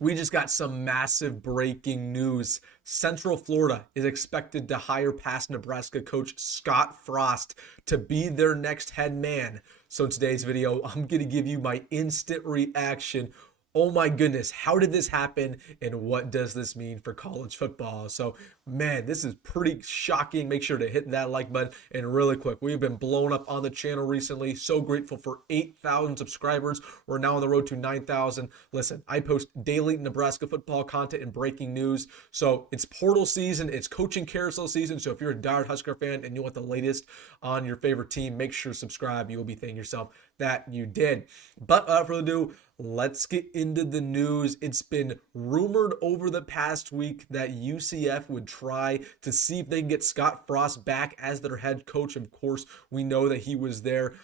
We just got some massive breaking news. Central Florida is expected to hire past Nebraska coach Scott Frost to be their next head man. So in today's video, I'm going to give you my instant reaction. Oh my goodness, how did this happen and what does this mean for college football? So, man, this is pretty shocking. Make sure to hit that like button. And really quick, we've been blown up on the channel recently. So grateful for 8,000 subscribers. We're now on the road to 9,000. Listen, I post daily Nebraska football content and breaking news. So it's portal season, it's coaching carousel season. So if you're a diehard Husker fan and you want the latest on your favorite team, make sure to subscribe. You will be thanking yourself that you did. But without further ado, let's get into the news. It's been rumored over the past week that UCF would try to see if they can get Scott Frost back as their head coach. Of course, we know that he was there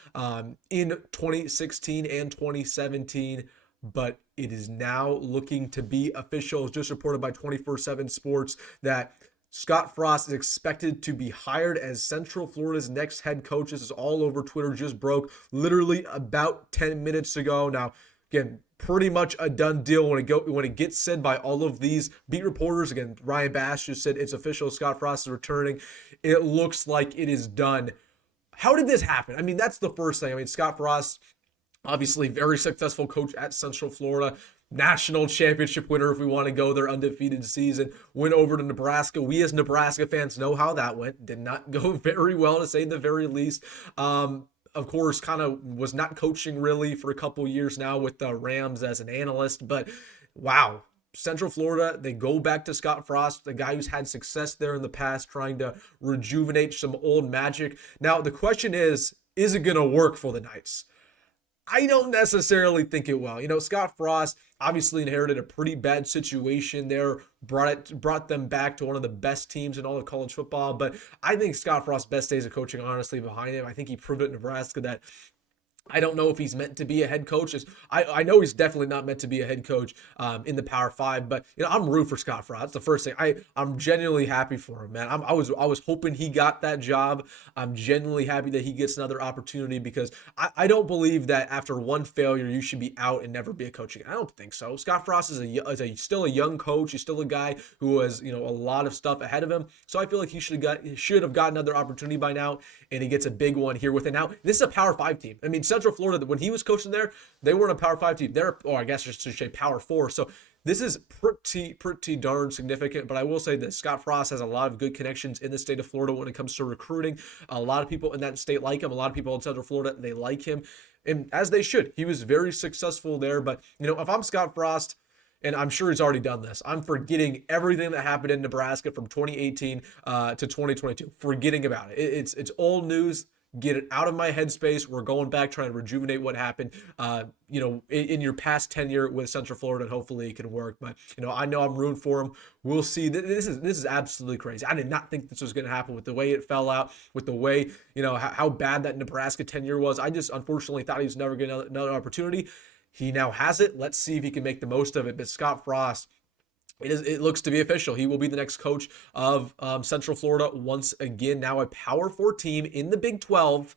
in 2016 and 2017, but it is now looking to be official. It's just reported by 24/7 Sports that Scott Frost is expected to be hired as Central Florida's next head coach. This is all over Twitter, just broke literally about 10 minutes ago. Now, again, pretty much a done deal when it gets said by all of these beat reporters. Again, Ryan Bass just said it's official. Scott Frost is returning. It looks like it is done. How did this happen? I mean, that's the first thing. I mean, Scott Frost, obviously very successful coach at Central Florida, national championship winner if we want to go their undefeated season, went over to Nebraska. We as Nebraska fans know how that went. Did not go very well, to say the very least. Of course, kind of was not coaching really for a couple years now with the Rams as an analyst. But wow, Central Florida, they go back to Scott Frost, the guy who's had success there in the past, trying to rejuvenate some old magic. Now, the question is it going to work for the Knights? I don't necessarily think it will. You know, Scott Frost obviously inherited a pretty bad situation there, brought them back to one of the best teams in all of college football. But I think Scott Frost's best days of coaching, honestly, behind him. I think he proved it in Nebraska that I don't know if he's meant to be a head coach. I know he's definitely not meant to be a head coach in the Power Five, but you know, I'm rooting for Scott Frost. That's the first thing. I'm genuinely happy for him, man. I was hoping he got that job. I'm genuinely happy that he gets another opportunity because I don't believe that after one failure you should be out and never be a coach again. I don't think so. Scott Frost is still a young coach. He's still a guy who has, you know, a lot of stuff ahead of him. So I feel like he should have got another opportunity by now, and he gets a big one here with it. Now this is a Power Five team. I mean, Central Florida, when he was coaching there, they weren't a Power 5 team. Or I guess I should say Power 4. So this is pretty darn significant. But I will say that Scott Frost has a lot of good connections in the state of Florida when it comes to recruiting. A lot of people in that state like him. A lot of people in Central Florida, they like him. And as they should. He was very successful there. But, you know, if I'm Scott Frost, and I'm sure he's already done this, I'm forgetting everything that happened in Nebraska from 2018 to 2022. Forgetting about it. It's old news. Get it out of my headspace. We're going back, trying to rejuvenate what happened, you know, in your past tenure with Central Florida, and hopefully it can work. But, you know I'm rooting for him. We'll see. This is absolutely crazy. I did not think this was going to happen with the way it fell out, with the way, you know, how bad that Nebraska tenure was. I just unfortunately thought he was never going to get another opportunity. He now has it. Let's see if he can make the most of it. But Scott Frost, it looks to be official. He will be the next coach of Central Florida once again. Now a Power 4 team in the Big 12.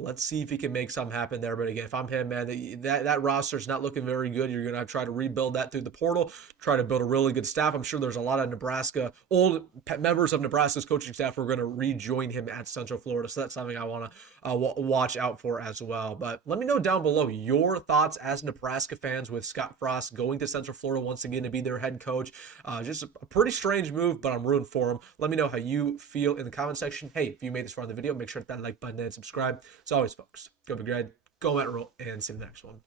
Let's see if he can make something happen there. But again, if I'm him, man, that roster is not looking very good. You're going to try to rebuild that through the portal, try to build a really good staff. I'm sure there's a lot of old members of Nebraska's coaching staff who are going to rejoin him at Central Florida. So that's something I want to watch out for as well. But let me know down below your thoughts as Nebraska fans with Scott Frost going to Central Florida once again to be their head coach. Just a pretty strange move, but I'm rooting for him. Let me know how you feel in the comment section. Hey, if you made this far in the video, make sure to hit that like button and subscribe. As always, folks, go be great, go Rhule, and see you in the next one.